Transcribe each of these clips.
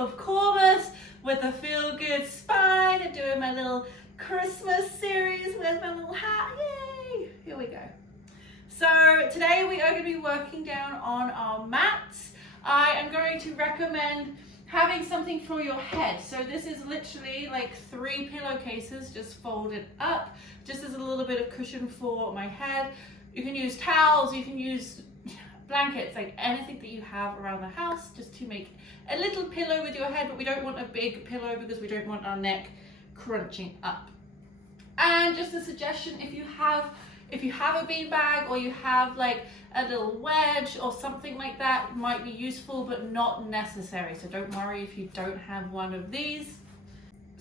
of Coremas with a Feel Good Spine and doing my little Christmas series with my little hat. Yay! Here we go. So today we are going to be working down on our mats. I am going to recommend having something for your head. So this is literally like 3 pillowcases just folded up, just as a little bit of cushion for my head. You can use towels, you can use blankets, like anything that you have around the house, just to make a little pillow with your head, but we don't want a big pillow because we don't want our neck crunching up. And just a suggestion, if you have a beanbag or you have like a little wedge or something like that, might be useful but not necessary. So don't worry if you don't have one of these.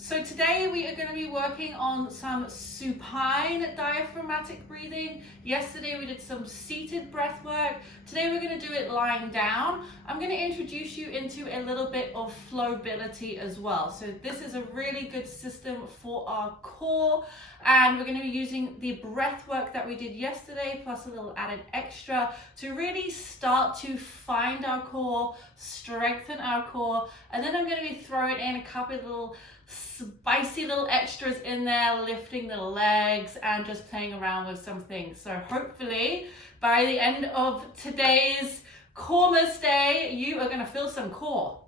So today we are going to be working on some supine diaphragmatic breathing. Yesterday we did some seated breath work. Today we're going to do it lying down. I'm going to introduce you into a little bit of flowability as well. So this is a really good system for our core, and we're going to be using the breath work that we did yesterday plus a little added extra to really start to find our core, strengthen our core, and then I'm going to be throwing in a couple of little spicy little extras in there, lifting the legs and just playing around with some things. So hopefully by the end of today's Coremas day, you are going to feel some core.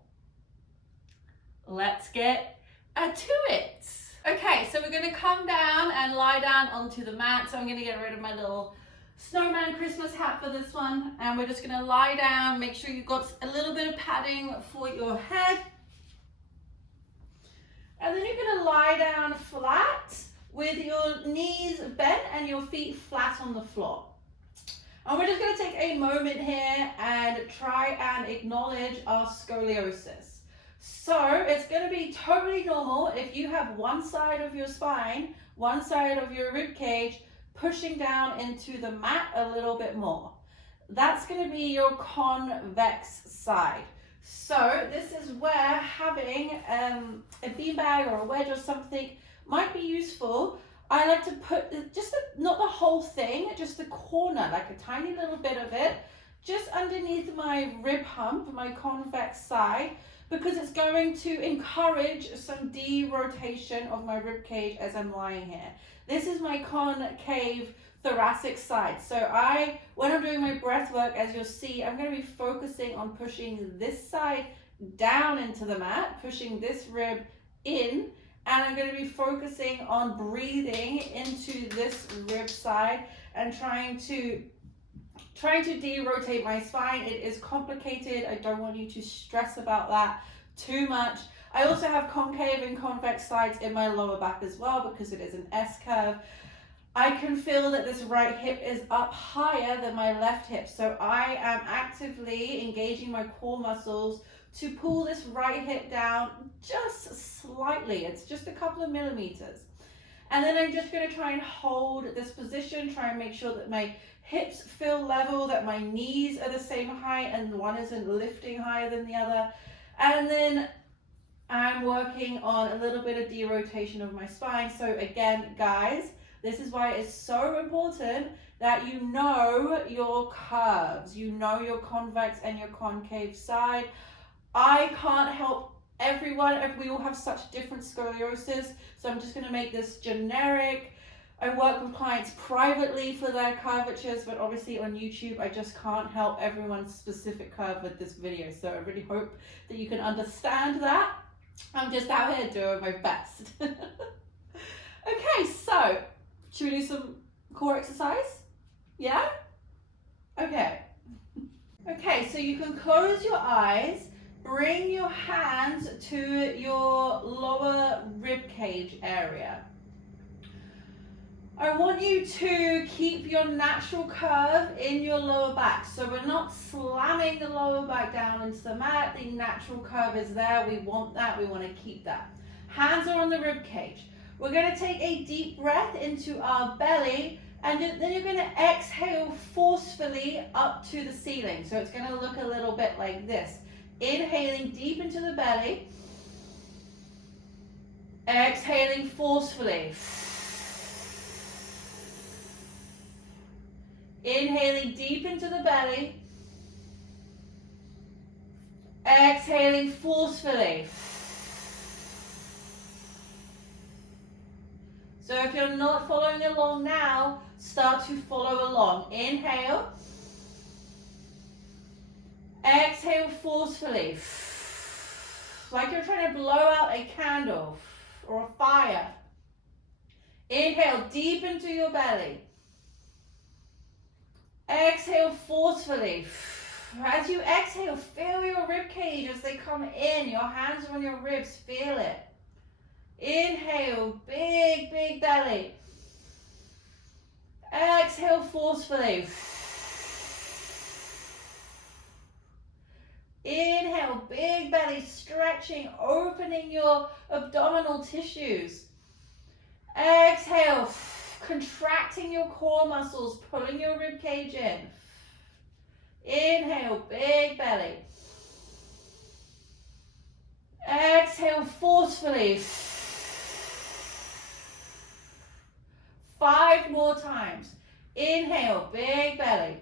Let's get to it. Okay, so we're going to come down and lie down onto the mat. So I'm going to get rid of my little snowman Christmas hat for this one, and we're just going to lie down. Make sure you've got a little bit of padding for your head. And then you're going to lie down flat with your knees bent and your feet flat on the floor. And we're just going to take a moment here and try and acknowledge our scoliosis. So it's going to be totally normal if you have one side of your spine, one side of your rib cage pushing down into the mat a little bit more. That's going to be your convex side. So this is where having a beanbag or a wedge or something might be useful. I like to put just not the whole thing, just the corner, like a tiny little bit of it, just underneath my rib hump, my convex side, because it's going to encourage some derotation of my rib cage as I'm lying here. This is my concave thoracic side. So when I'm doing my breath work, as you'll see, I'm going to be focusing on pushing this side down into the mat, pushing this rib in, and I'm going to be focusing on breathing into this rib side and trying to derotate my spine. It is complicated. I don't want you to stress about that too much. I also have concave and convex sides in my lower back as well because it is an S curve. I can feel that this right hip is up higher than my left hip. So I am actively engaging my core muscles to pull this right hip down just slightly. It's just a couple of millimeters. And then I'm just going to try and hold this position, try and make sure that my hips feel level, that my knees are the same height and one isn't lifting higher than the other. And then I'm working on a little bit of derotation of my spine. So again, guys, this is why it's so important that you know your curves, you know your convex and your concave side. I can't help everyone, we all have such different scoliosis, so I'm just going to make this generic. I work with clients privately for their curvatures, but obviously on YouTube, I just can't help everyone's specific curve with this video. So I really hope that you can understand that. I'm just out here doing my best. Okay, so should we do some core exercise? Yeah? Okay. Okay, so you can close your eyes, bring your hands to your lower rib cage area. I want you to keep your natural curve in your lower back. So we're not slamming the lower back down into the mat. The natural curve is there. We want that. We want to keep that. Hands are on the rib cage. We're going to take a deep breath into our belly, and then you're going to exhale forcefully up to the ceiling. So it's going to look a little bit like this. Inhaling deep into the belly. Exhaling forcefully. Inhaling deep into the belly. Exhaling forcefully. So if you're not following along now, start to follow along. Inhale. Exhale forcefully. Like you're trying to blow out a candle or a fire. Inhale deep into your belly. Exhale forcefully. As you exhale, feel your rib cage as they come in. Your hands are on your ribs, feel it. Inhale, big, big belly. Exhale forcefully. Inhale, big belly, stretching, opening your abdominal tissues. Exhale, contracting your core muscles, pulling your rib cage in. Inhale, big belly. Exhale forcefully. 5 more times. Inhale, big belly.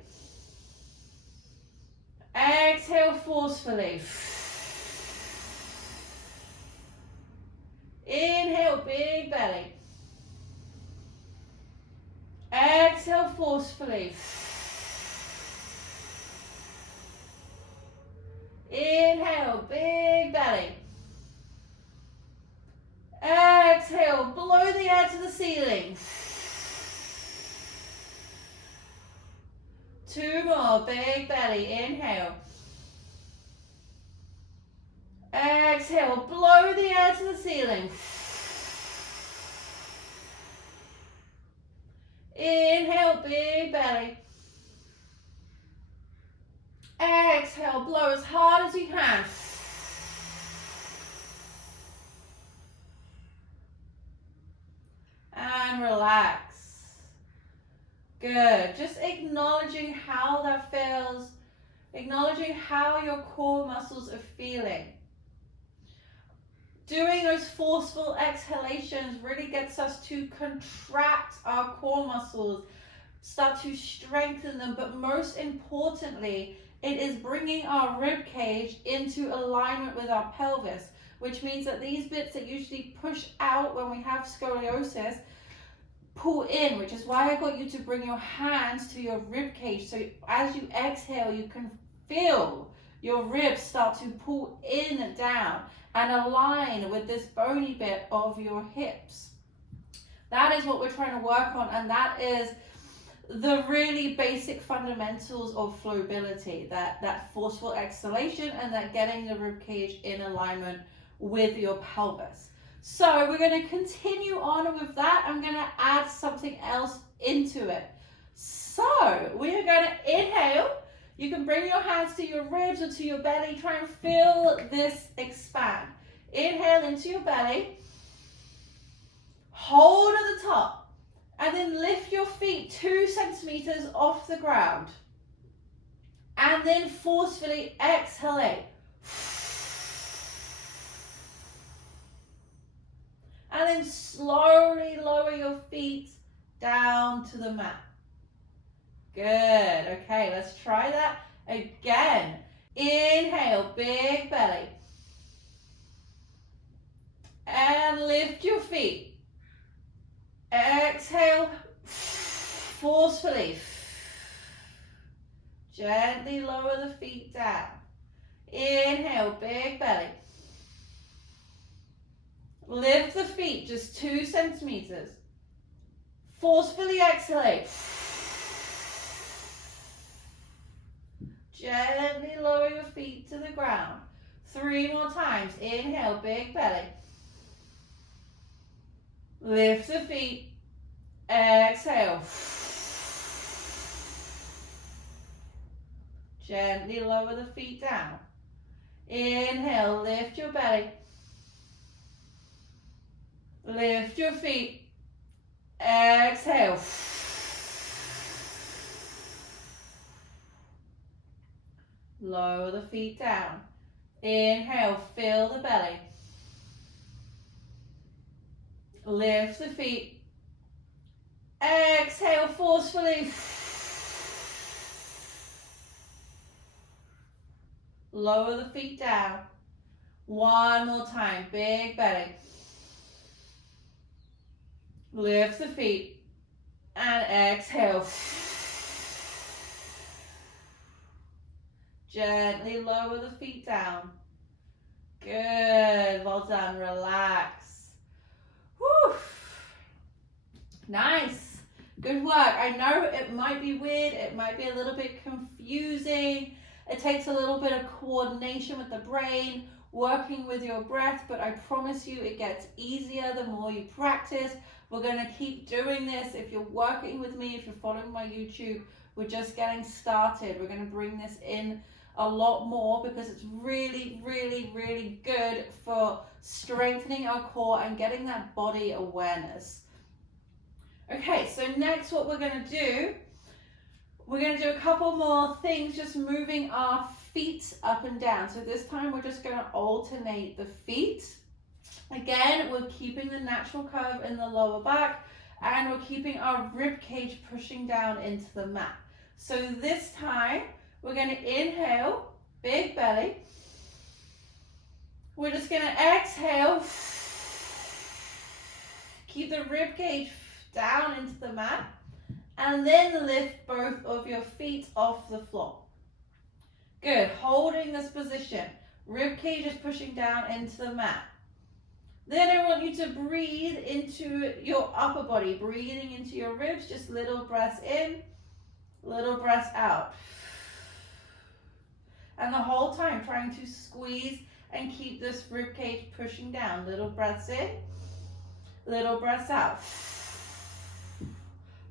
Exhale forcefully. Inhale, big belly. Exhale forcefully. Inhale, big belly. Exhale, blow the air to the ceiling. 2 more, big belly, inhale. Exhale, blow the air to the ceiling. Inhale, big belly. Exhale, blow as hard as you can. And relax. Good. Just acknowledging how that feels. Acknowledging how your core muscles are feeling. Doing those forceful exhalations really gets us to contract our core muscles, start to strengthen them, but most importantly, it is bringing our rib cage into alignment with our pelvis, which means that these bits that usually push out when we have scoliosis pull in, which is why I got you to bring your hands to your rib cage. So as you exhale, you can feel your ribs start to pull in and down and align with this bony bit of your hips. That is what we're trying to work on, and that is the really basic fundamentals of flowability, that forceful exhalation and that getting the rib cage in alignment with your pelvis. So we're going to continue on with that. I'm going to add something else into it. So we are going to inhale. You can bring your hands to your ribs or to your belly. Try and feel this expand. Inhale into your belly. Hold at the top. And then lift your feet 2 centimeters off the ground. And then forcefully exhale. And then slowly lower your feet down to the mat. Good. Okay, let's try that again. Inhale, big belly. And lift your feet. Exhale, forcefully. Gently lower the feet down. Inhale, big belly. Lift the feet just 2 centimeters. Forcefully exhale. Gently lower your feet to the ground. 3 more times. Inhale, big belly. Lift the feet. Exhale. Gently lower the feet down. Inhale, lift your belly. Lift your feet. Exhale. Lower the feet down. Inhale, fill the belly. Lift the feet. Exhale forcefully. Lower the feet down. One more time, big belly. Lift the feet and exhale. Gently lower the feet down. Good, well done, relax. Whew. Nice, good work. I know it might be weird, it might be a little bit confusing. It takes a little bit of coordination with the brain, working with your breath, but I promise you it gets easier the more you practice. We're going to keep doing this. If you're working with me, if you're following my YouTube, we're just getting started. We're going to bring this in a lot more because it's really, really, really good for strengthening our core and getting that body awareness. Okay, so next what we're going to do, we're going to do a couple more things, just moving our feet up and down. So this time we're just going to alternate the feet. Again, we're keeping the natural curve in the lower back and we're keeping our rib cage pushing down into the mat. So this time we're going to inhale, big belly. We're just going to exhale. Keep the rib cage down into the mat and then lift both of your feet off the floor. Good, holding this position. Rib cage is pushing down into the mat. Then I want you to breathe into your upper body, breathing into your ribs, just little breaths in, little breaths out. And the whole time trying to squeeze and keep this rib cage pushing down. Little breaths in, little breaths out.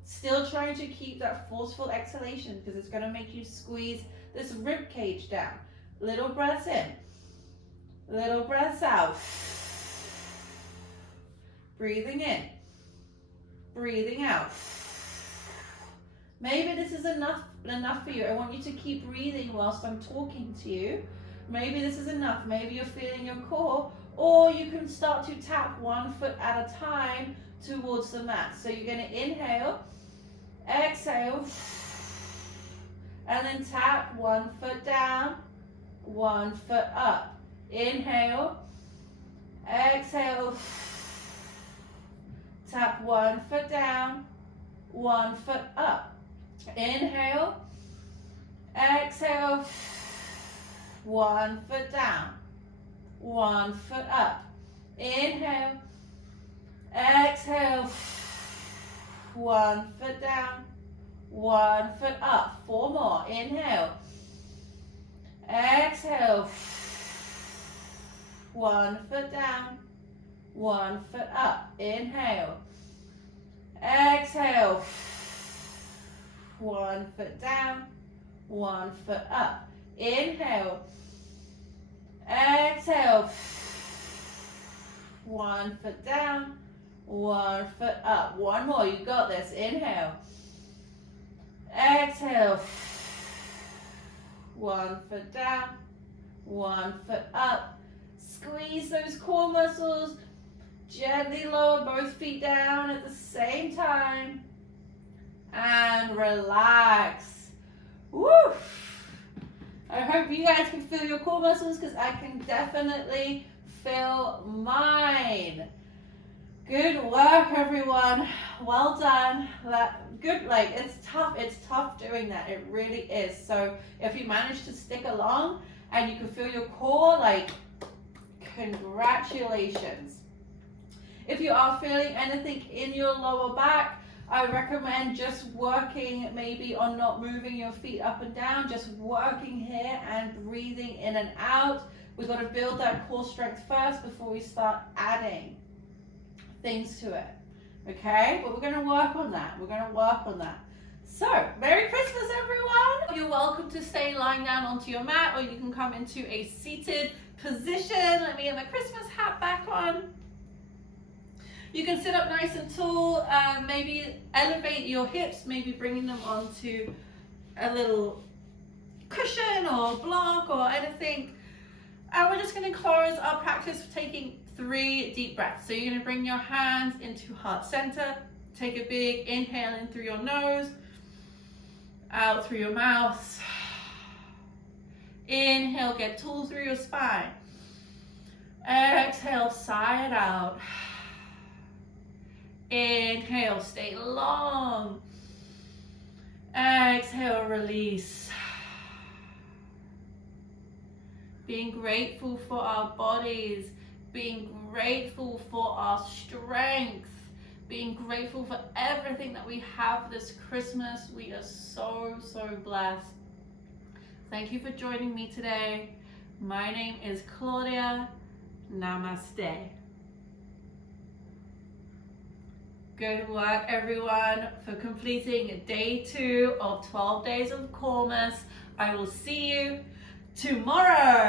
Still trying to keep that forceful exhalation because it's going to make you squeeze this rib cage down. Little breaths in, little breaths out. Breathing in, breathing out. Maybe this is enough for you. I want you to keep breathing whilst I'm talking to you. Maybe this is enough. Maybe you're feeling your core, or you can start to tap 1 foot at a time towards the mat. So you're going to inhale, exhale, and then tap 1 foot down, 1 foot up. Inhale, exhale, tap 1 foot down, 1 foot up. Inhale, exhale, 1 foot down, 1 foot up. Inhale, exhale, 1 foot down, 1 foot up. 4 more. Inhale, exhale, 1 foot down, 1 foot up. Inhale, exhale, 1 foot down, 1 foot up. Inhale, exhale, 1 foot down, 1 foot up. 1 more, you got this. Inhale, exhale, 1 foot down, 1 foot up. Squeeze those core muscles. Gently lower both feet down at the same time. And relax. Woo! I hope you guys can feel your core muscles because I can definitely feel mine. Good work, everyone. Well done. Good, it's tough doing that. It really is. So if you manage to stick along and you can feel your core, congratulations. If you are feeling anything in your lower back, I recommend just working maybe on not moving your feet up and down, just working here and breathing in and out. We've got to build that core strength first before we start adding things to it. Okay, but we're going to work on that. We're going to work on that. So, Merry Christmas, everyone. You're welcome to stay lying down onto your mat, or you can come into a seated position. Let me get my Christmas hat back on. You can sit up nice and tall, maybe elevate your hips, maybe bringing them onto a little cushion or block or anything. And we're just going to close our practice taking 3 deep breaths. So you're going to bring your hands into heart center. Take a big inhale in through your nose, out through your mouth. Inhale, get tall through your spine. Exhale, sigh it out. Inhale, stay long. Exhale, release. Being grateful for our bodies, being grateful for our strength, being grateful for everything that we have this Christmas. We are so, so blessed. Thank you for joining me today. My name is Claudia. Namaste. Good work, everyone, for completing day 2 of 12 days of Coremas. I will see you tomorrow.